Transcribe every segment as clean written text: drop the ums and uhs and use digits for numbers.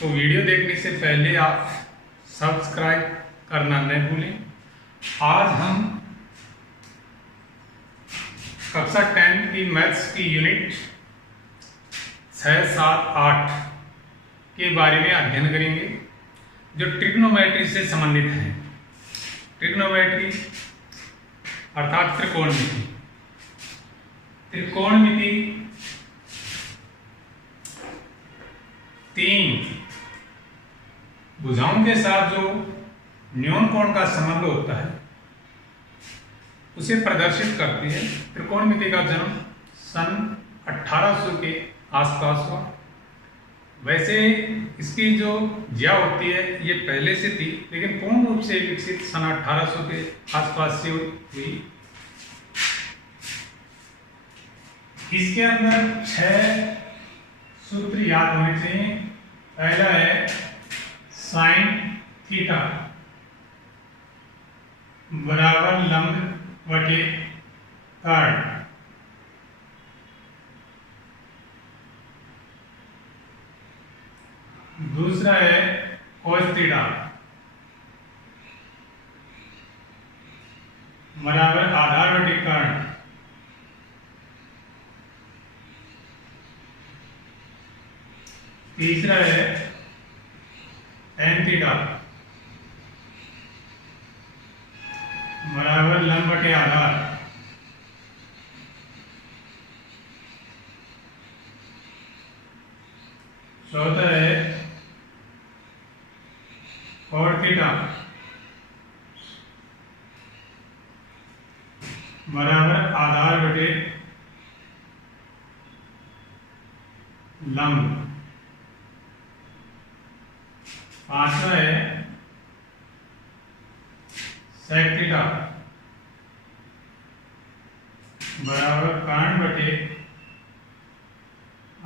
तो वीडियो देखने से पहले आप सब्सक्राइब करना न भूलें। आज हम कक्षा 10 की मैथ्स की यूनिट 6, 7, 8 के बारे में अध्ययन करेंगे जो ट्रिग्नोमेट्री से संबंधित है। ट्रिग्नोमेट्री अर्थात त्रिकोणमिति। त्रिकोणमिति 3 भुजाओं के साथ जो न्यून कोण का संबंध होता है उसे प्रदर्शित करती है। त्रिकोणमिति का जन्म सन 1800 के आसपास हुआ। वैसे इसकी जो ज्या होती है ये पहले से थी, लेकिन पूर्ण रूप से विकसित सन 1800 के आसपास से हुई। इसके अंदर 6 सूत्र याद होने चाहिए। पहला है साइन थीटा बराबर लंब बटे कर्ण। दूसरा है कोस थीटा बराबर आधार बटे कर्ण। तीसरा है tan थीटा बराबर लंब बटे आधार। चौथा है cot थीटा बराबर आधार बटे लंब। पांचवा है sec थीटा बराबर कर्ण बटे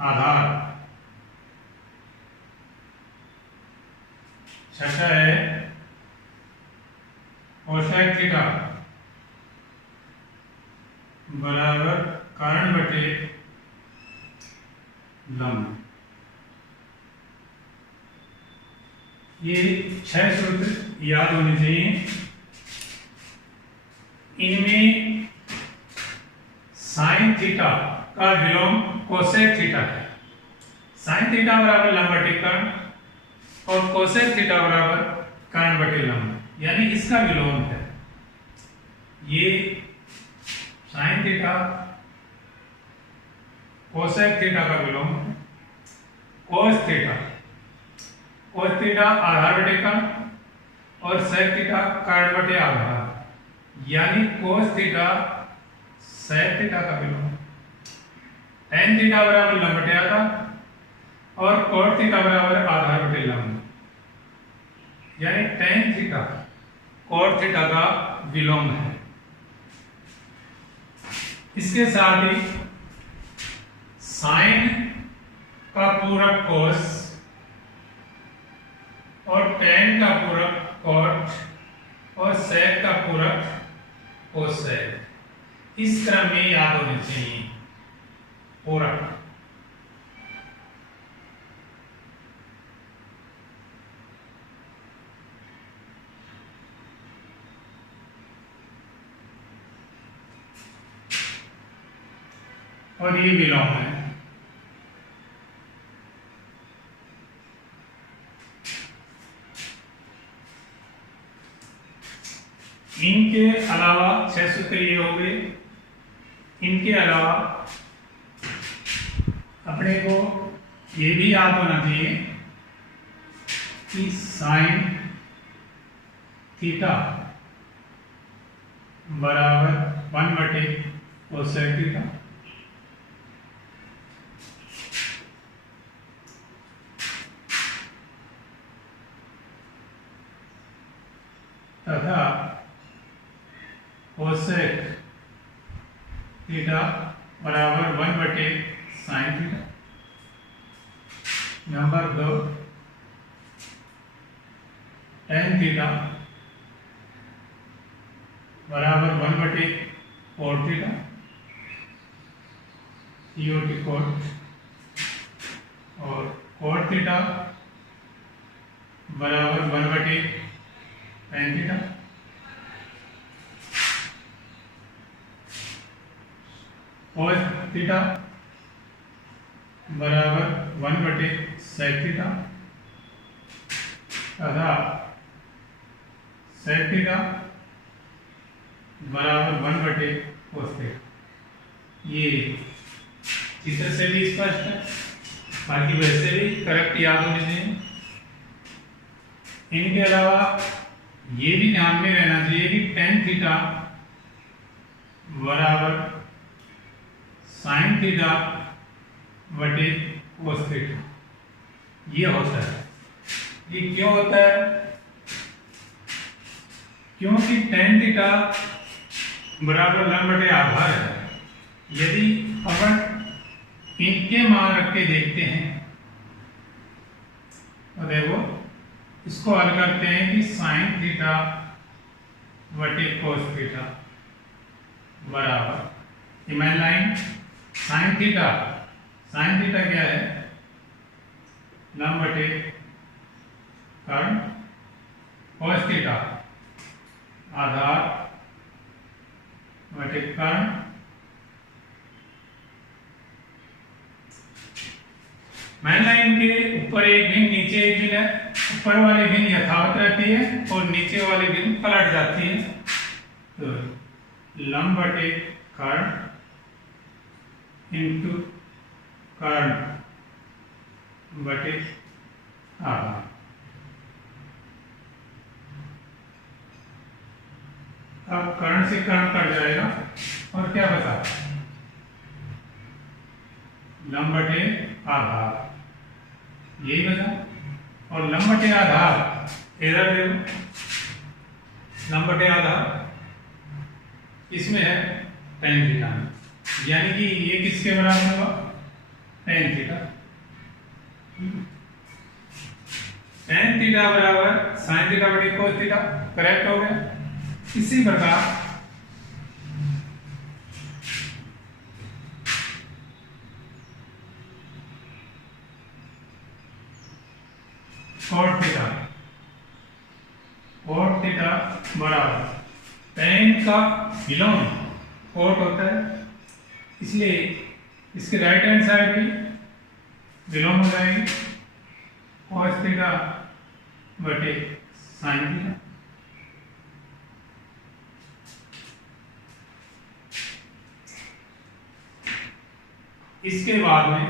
आधार। छठा है cosec थीटा बराबर कर्ण बटे लंब। ये 6 सूत्र याद होने चाहिए। इनमें साइन थीटा का विलोम कोसेक थीटा है। साइन थीटा बराबर लंब बटे कर्ण और कोसेक थीटा बराबर कर्ण बटे लंब, यानी इसका विलोम है। ये साइन थीटा कोसेक थीटा का विलोम है। कोस थीटा आधार बटे कर्ण और सेक थीटा कर्ण बटे आधार, यानी कोस थीटा सेक थीटा का विलोम। tan थीटा बराबर लंब बटे आधार और cot थीटा बराबर आधार बटे लंब, यानी tan थीटा cot थीटा का विलोम है। इसके साथ ही साइन का पूरक cos और tan का पूरक cot और sec का पूरक cosec, इस क्रम में याद होने चाहिए। पूरक और ये विलोम है। इनके अलावा 6 सूत्र ये हो गए। इनके अलावा अपने को ये भी याद होना चाहिए कि साइन थीटा बराबर 1 बटे कोसेक थीटा। तथा कोसेक थीटा बराबर 1 बटे sine theta. Number 2 tan theta बराबर 1 बटे cot थीटा। COT cot और cot थीटा बराबर 1/tan थीटा, cos थीटा बराबर 1/sec थीटा तथा sec थीटा बराबर 1/cos थीटा। ये चित्र से भी स्पष्ट है, बाकी वैसे भी करेक्ट याद होने चाहिए। इनके अलावा ये भी ध्यान में रहना चाहिए कि tan थीटा बराबर sin थीटा बटे cos थीटा, ये होता है। ये क्यों होता है? क्योंकि tan थीटा बराबर लंब बटे आधार है। यदि अपन इनके मान रख के देखते हैं तो देखो, इसको हल करते हैं कि sin थीटा बटे cos थीटा बराबर इमेज लाइन sin थीटा क्या है? लंब बटे कर्ण, cos थीटा आधार बटे कर्ण, मैन लाइन के ऊपर एक भिन्न नीचे एक भिन्न है। ऊपर वाली भिन्न यथावत रहती है और नीचे वाली भिन्न पलट जाती है। तो लंब बटे कर्ण इंटू कर्ण बटे आधार। अब कर्ण से कर्ण कट जाएगा और क्या बचा? लंब बटे आधार, यही बचा। और लंब बटे आधार इधर देखो, लंब बटे आधार इसमें है tan थीटा में, यानी कि ये किसके बराबर होगा? tan theta. tan थीटा बराबर sin थीटा बटे cos थीटा, करेक्ट हो गया। इसी प्रकार cot थीटा बराबर tan का विलोम cot होता है, इसलिए इसके राइट हैंड साइड भी विलोम हो जाएगी, cos थीटा बटे sin थीटा। इसके बाद में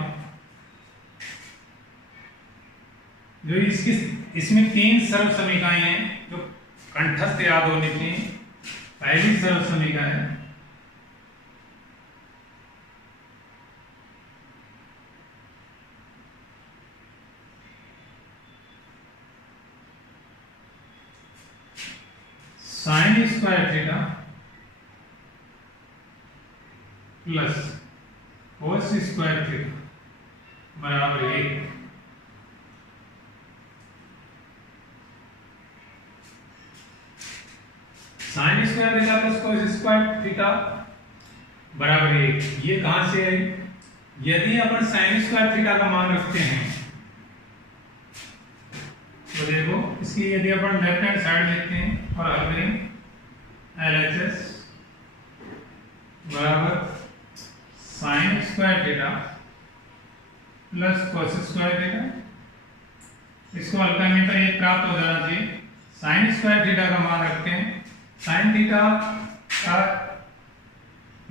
जो इसमें तीन सरल समीकरण हैं जो कंठस्थ याद होनी चाहिए। पहली सरल समीकरण है sin square theta plus cos square theta बराबर 1। sin square theta plus cos square theta बराबर 1, ये कहां से है? यदि अपन sin स्क्वायर थीटा का मान रखते हैं तो देखो, इसकी यदि अपन लेफ्ट हैंड साइड लेते हैं और हल करें, LHS बराबर sin square theta plus cos square theta. इसको हल करने पर ये प्राप्त हो जाना चाहिए। sin स्क्वायर थीटा का मान रखते हैं, sin थीटा का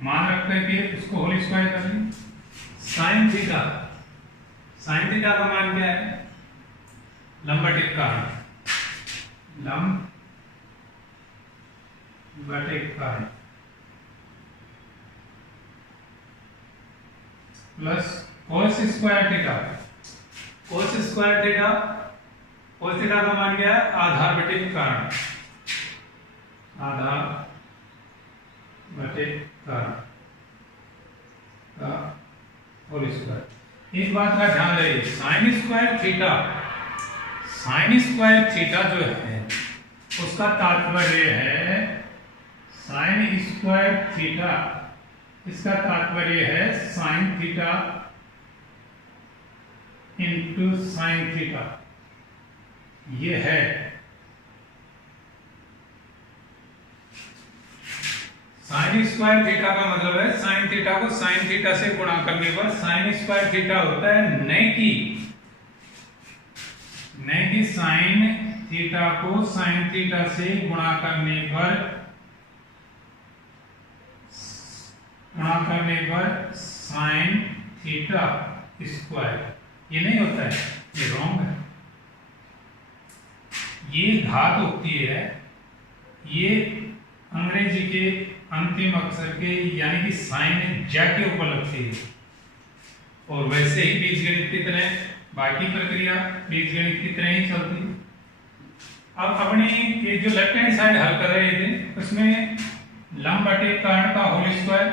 मान रख करके उसको होल स्क्वायर कर लें। sin थीटा का मान क्या है? लंब बटे कर्ण, लंब बटे कर्ण प्लस cos स्क्वायर थीटा का मान क्या है? आधार बटे कर्ण, आधार बटे कर्ण का होल स्क्वायर। एक बात का ध्यान रहे, sin स्क्वायर थीटा जो है उसका तात्पर्य है sin स्क्वायर थीटा, इसका तात्पर्य है sin theta into sin theta. ये है साइन स्क्वायर थीटा का मतलब है साइन थीटा को साइन थीटा से गुणा करने पर साइन स्क्वायर थीटा होता है, न कि साइन थीटा को साइन थीटा से गुणा करने पर साइन थीटा स्क्वायर, ये नहीं होता है, ये रॉन्ग है। ये घात होती है, ये अंग्रेजी के अंतिम अक्षर के यानी कि साइन ज्या के ऊपर लगती है। और वैसे ही बीजगणित की तरह बाकी प्रक्रिया बीजगणित की तरह ही चलती है। अब अपने ये जो लेफ्ट हैंड साइड हल कर रहे थे उसमें लंब बटे कर्ण का होल स्क्वायर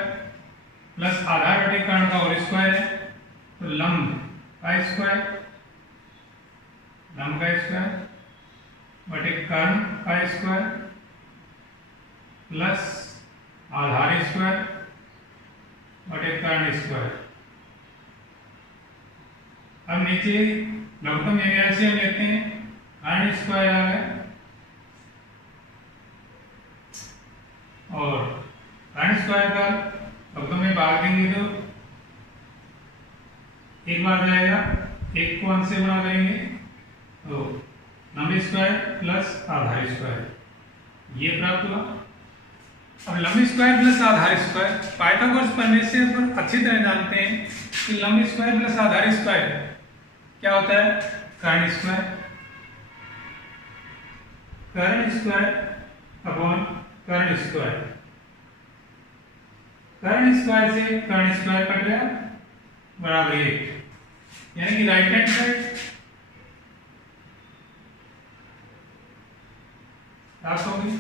प्लस आधार बटे कर्ण का होल स्क्वायर है, तो लंब का स्क्वायर बटे कर्ण का स्क्वायर प्लस आधार स्क्वायर बटे कर्ण स्क्वायर। अब नीचे लघुत्तम एलसीएम लेते हैं, कर्ण स्क्वायर आ गया और कर्ण स्क्वायर का लघुत्तम में भाग देंगे तो एक बार जाएगा, एक को अंश से गुणा करेंगे तो लंब स्क्वायर प्लस आधार स्क्वायर ये प्राप्त हुआ। अब लंब स्क्वायर प्लस आधार स्क्वायर पाइथागोरस प्रमेय से अच्छी तरह जानते हैं कि लंब स्क्वायर प्लस आधार स्क्वायर क्या होता है, कर्ण स्क्वायर अपॉन कर्ण स्क्वायर। कर्ण स्क्वायर से कर्ण स्क्वायर कट गया बराबर 1, यानी कि राइट हैंड साइड प्राप्त होगी,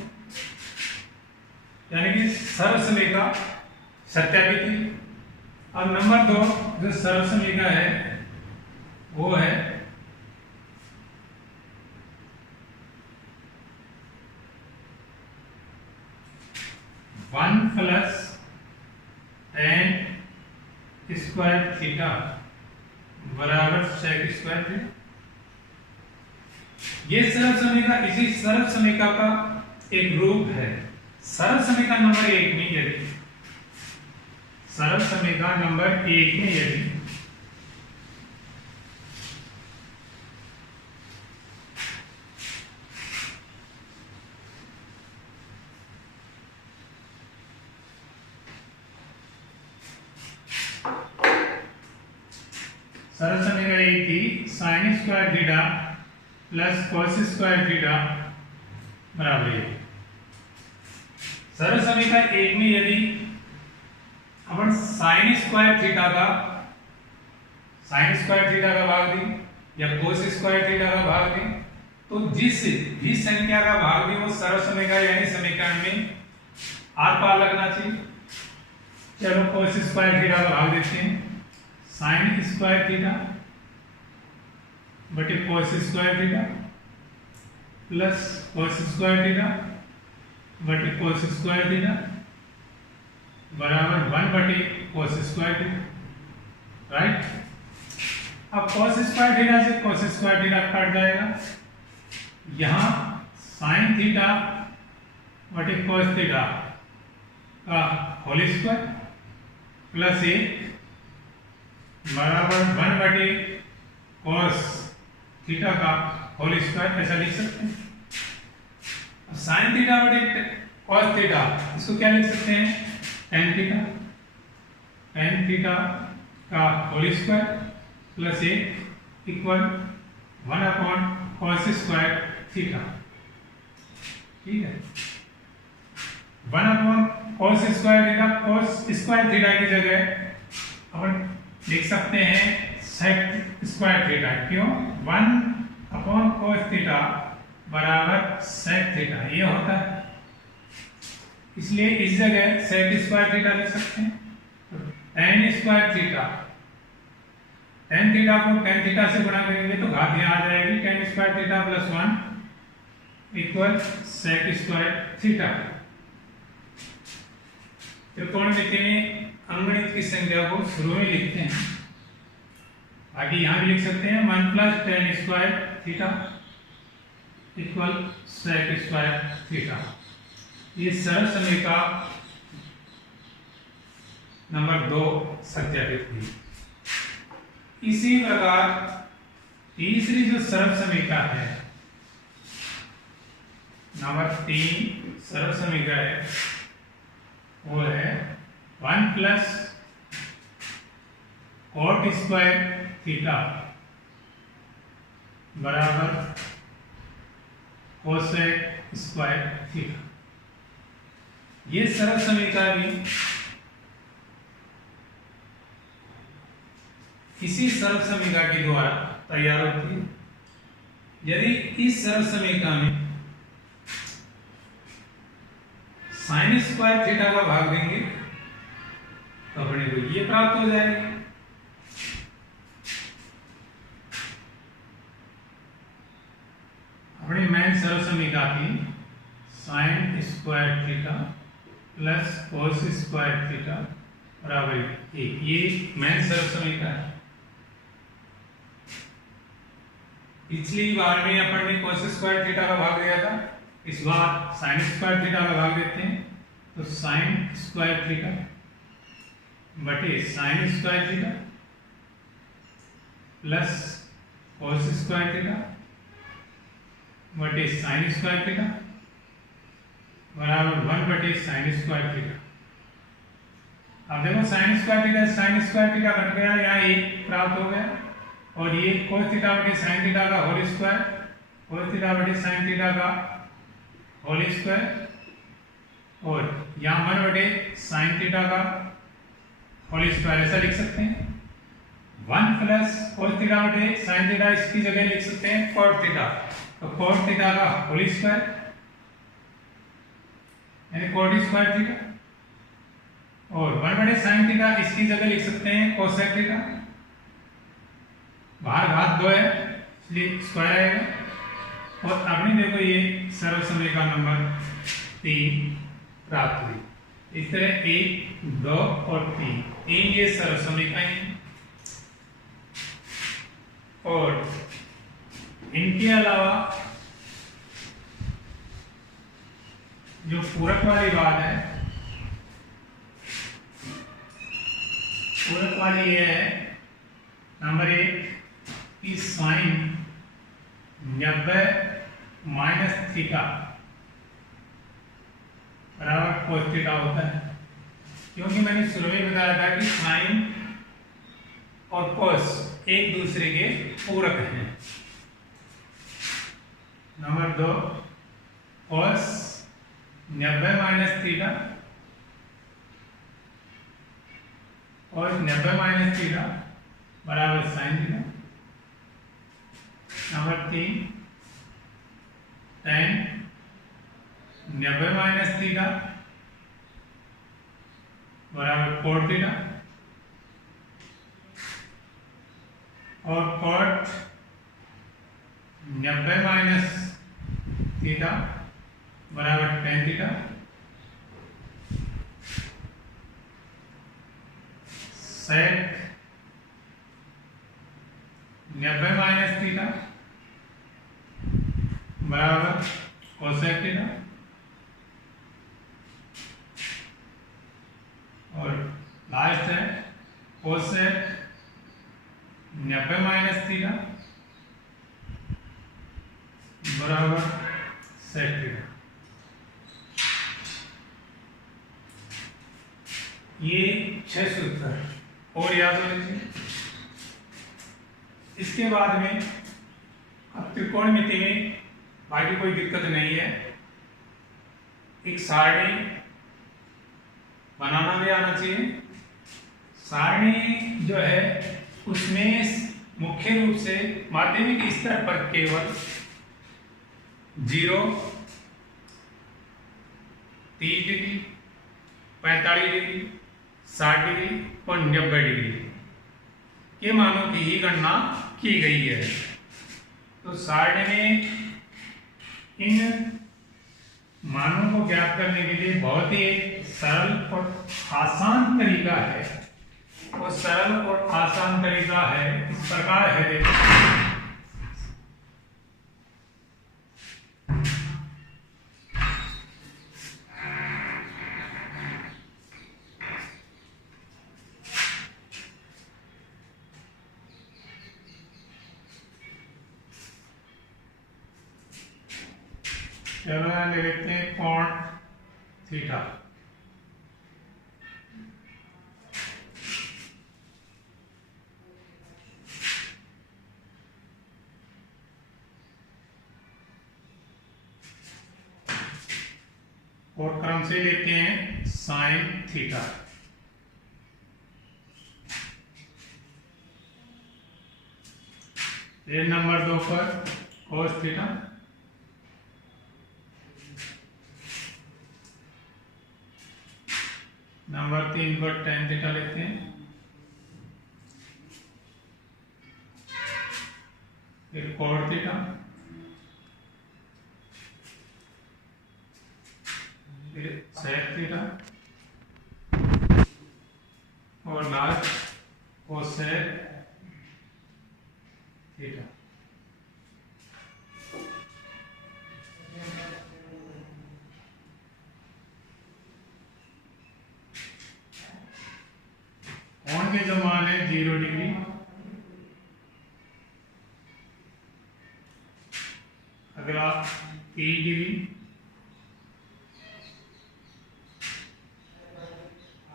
यानी कि सर्वसमीका सत्यापित है। अब नंबर 2 जो सर्वसमीका है वो है one plus tan square theta बराबर sec स्क्वायर थीटा। ये सरल समीका इसी सरल समीका का एक रूप है। सरल समीका नंबर 1 में यदि सरल समीका नंबर 1 में यदि सरल समीकरण 1 थी sin square theta plus cos square theta बराबर 1। सरल समीकरण 1 में यदि अपन sin स्क्वायर थीटा का भाग दें या cos स्क्वायर थीटा का भाग दें तो जिस भी संख्या का भाग दें वो सरल समीकरण यानी समीकरण में आर पार लगना चाहिए। चलो cos स्क्वायर थीटा का भाग देते हैं, sin स्क्वायर थीटा बटे cos square theta plus cos square theta बटे cos स्क्वायर थीटा बराबर 1 बटे cos स्क्वायर थीटा, राइट। अब cos स्क्वायर थीटा से cos स्क्वायर थीटा कट जाएगा, यहाँ sin थीटा बटे cos थीटा का होल स्क्वायर प्लस 1 बराबर 1 बटे cos थीटा का होल स्क्वायर, ऐसा लिख सकते हैं। साइन थीटा बटे cos थीटा इसको क्या लिख सकते हैं, tan थीटा का whole square plus 1 equal 1 upon cos square theta, ठीक है। 1 upon cos square theta, cos square theta की जगह अपन लिख सकते हैं sec स्क्वायर थीटा, क्यों 1 अपॉन cos थीटा बराबर sec थीटा ये होता है, इसलिए इस जगह sec स्क्वायर थीटा लिख सकते हैं। tan square theta, tan theta को tan थीटा से गुणा करेंगे तो घात यहाँ आ जाएगी, tan square theta plus 1 equal sec square theta. त्रिकोणमिति में अंगणित की संख्या को शुरू में लिखते हैं, आगे यहाँ भी लिख सकते हैं 1 plus tan square theta equal sec square theta. ये सरल समीकरण नंबर 2 सत्यापित हुई। इसी प्रकार तीसरी जो सरल समीकरण है नंबर 3 सरल समीकरण है वो है 1 प्लस कॉट स्क्वायर थीटा बराबर कोसेक स्क्वायर थीटा। ये सरल समीकरण भी इसी सरल समीकरण के द्वारा तैयार होती है। यदि इस सरल समीकरण में साइन स्क्वायर थीटा का भाग देंगे तो अपने को ये प्राप्त हो जाएगा। अपनी मेन सरल समीकरण की sine square theta plus cos square theta बराबर 1, ये मेन सरल समीकरण है। पिछली बार में अपन ने कोस स्क्वायर थीटा का भाग दिया था, इस बार साइन स्क्वायर थीटा का भाग देते हैं। तो साइन स्क्वायर थीटा बटे sine square theta plus cos square theta बटे साइन स्क्वायर थीटा बराबर 1 बटे साइन स्क्वायर थीटा। अब देखो साइन स्क्वायर थीटा कट गया, यहाँ 1 प्राप्त हो गया और ये कोस थीटा बटे साइन थीटा का होल स्क्वायर, कोस थीटा बटे साइन थीटा का होल स्क्वायर और यहाँ 1 बटे साइन थीटा का होल स्क्वायर, ऐसा लिख सकते हैं। 1 प्लस कोस थीटा बटे साइन थीटा, इसकी जगह लिख सकते हैं कॉट थीटा, तो कॉट थीटा का होल स्क्वायर यानी कॉट स्क्वायर थीटा और 1 बटे साइन थीटा, इसकी जगह लिख सकते हैं कोसेक थीटा। बाहर घात 2 है इसलिए स्क्वायर आएगा और अपनी देखो ये सरल समीकरण नंबर 3 प्राप्त हुई। इस तरह 1, 2 और 3 ये सरल समीकरण हैं और इनके अलावा जो पूरक वाली बात है, पूरक वाली ये है नंबर 1 की साइन 90 माइनस थीटा बराबर कोस थीटा होता है। क्योंकि मैंने शुरू में बताया था कि साइन और कोस एक दूसरे के पूरक हैं। नंबर 2 कोस 90 माइनस थीटा और 90 माइनस थीटा बराबर sine theta. Number 3 tan 90 minus theta बराबर कोट थीटा और कोट 90 माइनस थीटा बराबर tan थीटा। सेक 90 माइनस थीटा बराबर कोसेक थीटा और लास्ट है कोसेक 90 माइनस थीटा बराबर सेक थीटा। ये 6 सूत्र और याद हो लीजिए। इसके बाद में अब त्रिकोणमिति में बाकी कोई दिक्कत नहीं है। एक सारणी बनाना भी आना चाहिए। सारणी जो है उसमें मुख्य रूप से माध्यमिक स्तर पर केवल 0, 30 डिग्री, 45 डिग्री, 60 डिग्री और 90 डिग्री के मानों की ही गणना की गई है। तो सारणी में इन मानों को ज्ञात करने के लिए बहुत ही सरल और आसान तरीका है। वो सरल और आसान तरीका है इस प्रकार है, देखो चलो यहाँ ले लेते हैं कोण थीटा। और क्रम से लेते हैं साइन थीटा। ये नंबर 2 पर कोस थीटा, नंबर 3 पर टेन थीटा लेते हैं, फिर कोण थीटा, फिर सेक थीटा और लास्ट कोसेक थीटा। कोण के जो मान है 0 डिग्री, अगला 30 डिग्री,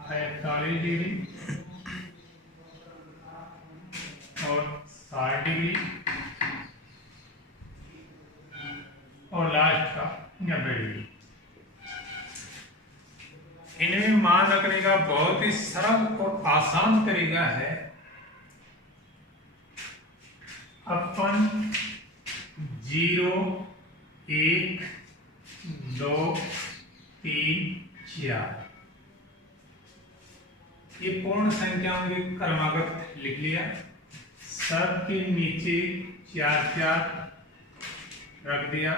45 डिग्री और 60 डिग्री और लास्ट का 90 डिग्री। इनमें मान रखने का बहुत ही सरल और आसान तरीका है। अपन 0, 1, 2, 3, 4 ये पूर्ण संख्याओं के क्रमागत लिख लिया। सबके नीचे 4 रख दिया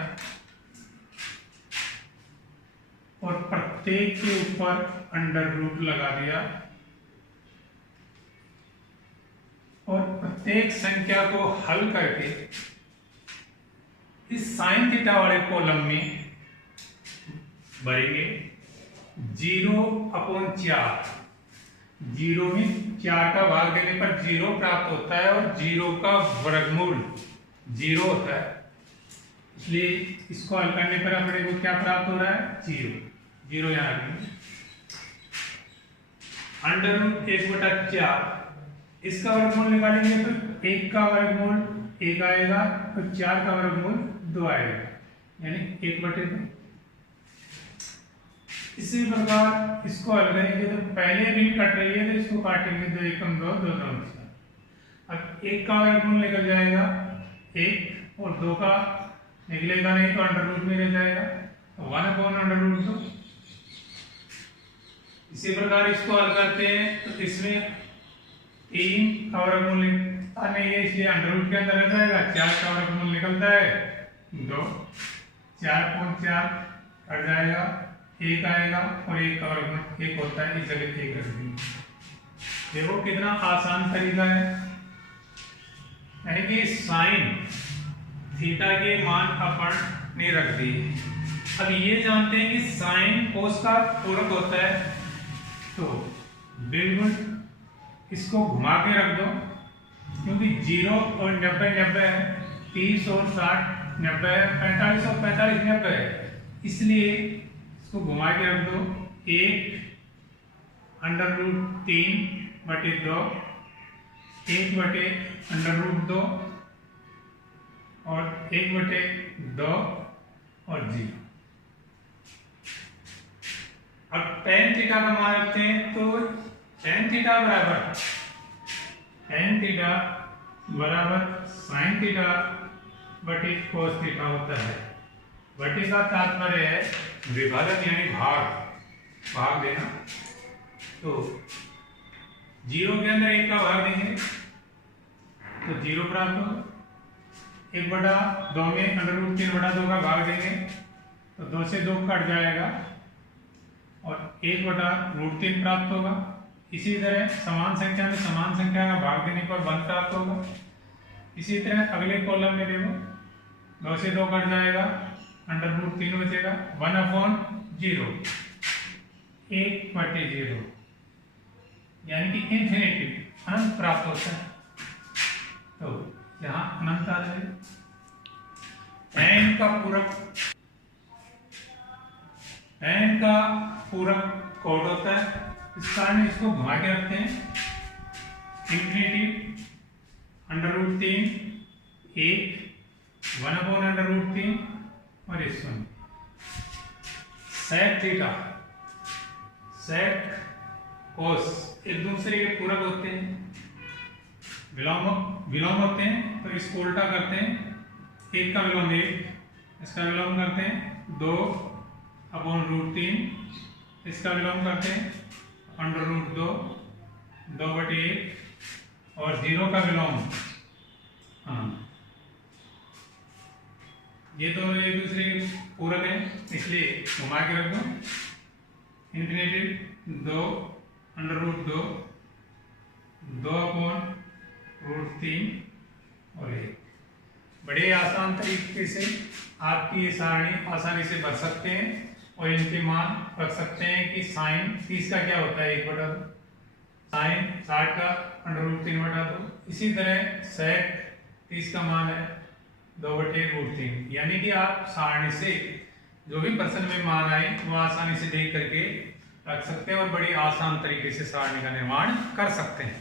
और प्रत्येक के ऊपर अंडर रूट लगा दिया और प्रत्येक संख्या को हल करके इस साइन थीटा वाले कॉलम में भरेंगे। 0/4, 0 में 4 का भाग देने पर 0 प्राप्त होता है और 0 का वर्गमूल 0 होता है, इसलिए इसको हल करने पर अपने को क्या प्राप्त हो रहा है 0 यहाँ रखेंगे। अंडर रूट 1/4 इसका वर्गमूल निकालेंगे तो 1 का वर्गमूल 1 आएगा तो 4 का वर्गमूल 2 आएगा, यानी 1/2। इसी प्रकार इसको हल करेंगे तो पहले भी कट रही है तो इसको काटेंगे 2 एकम 2, 2 2 4। अब 1 का वर्गमूल निकल जाएगा 1 और 2 का निकलेगा नहीं तो अंडर रूट में रह जाएगा तो 1/√2। इसी प्रकार इसको हल करते हैं तो इसमें 3 का वर्गमूल निकलता नहीं है इसलिए अंडर रूट के अंदर रह जाएगा। 4 का वर्गमूल निकलता है 2, 4/4 कट जाएगा, 1 आएगा और 1 का वर्गमूल 1 होता है, इस जगह 1 रख देंगे। देखो कितना आसान तरीका है, यानी कि साइन थीटा के मान अपन ने रख दिए। अब ये जानते हैं कि साइन कोस का पूरक होता है तो बिल्कुल इसको घुमा के रख दो, क्योंकि 0 और 90 90 है, 30 और 60 90 है, 45 और 45 90 है, इसलिए इसको घुमा के रख दो। 1/3/2 1/√2 और 1/2 और 0। अब tan थीटा का मान रखते हैं तो tan थीटा बराबर sin थीटा बटे cos थीटा होता है। बटे का तात्पर्य है विभाजन यानी भाग देना। तो 0 के अंदर 1 का भाग देंगे तो 0 प्राप्त होगा। 1/2 में √3/2 का भाग देंगे तो 2 से 2 कट जाएगा और 1/√3 प्राप्त होगा। इसी तरह समान संख्या में समान संख्या का भाग देने पर 1 प्राप्त होगा। इसी तरह अगले कॉलम में देखो 2 से 2 कट जाएगा, √3 बचेगा, 1/0 1/0 यानी कि इंफिनिटी अनंत प्राप्त होता है। तो यहाँ अनंत आ जाएगा। tan का पूरक tan का पूरक कॉट होता है, इस कारण इसको घुमा के रखते हैं। इंफिनिटी √3 1 1/√3 और ये 0। sec थीटा sec cos एक दूसरे के पूरक होते हैं, विलोम होते हैं, तो इसको उल्टा करते हैं। एक का विलोम 1, इसका विलोम करते हैं 2/√3, इसका विलोम करते हैं √2 2/1 और 0 का विलोम, हाँ ये दोनों एक दूसरे के पूरक हैं, इसलिए घुमा के रख दो। इंफिनिटी 2/√2 2/√3 और 1। बड़े आसान तरीके से आपकी ये सारणी आसानी से भर सकते हैं और इनके मान रख सकते हैं कि साइन 30 का क्या होता है 1/2, साइन 60 का √3/2। इसी तरह सेक 30 का मान है 2/√3। यानी कि आप सारणी से जो भी प्रश्न में मान आए वो आसानी से देख करके रख सकते हैं और बड़ी आसान तरीके से सारणी का निर्माण कर सकते हैं।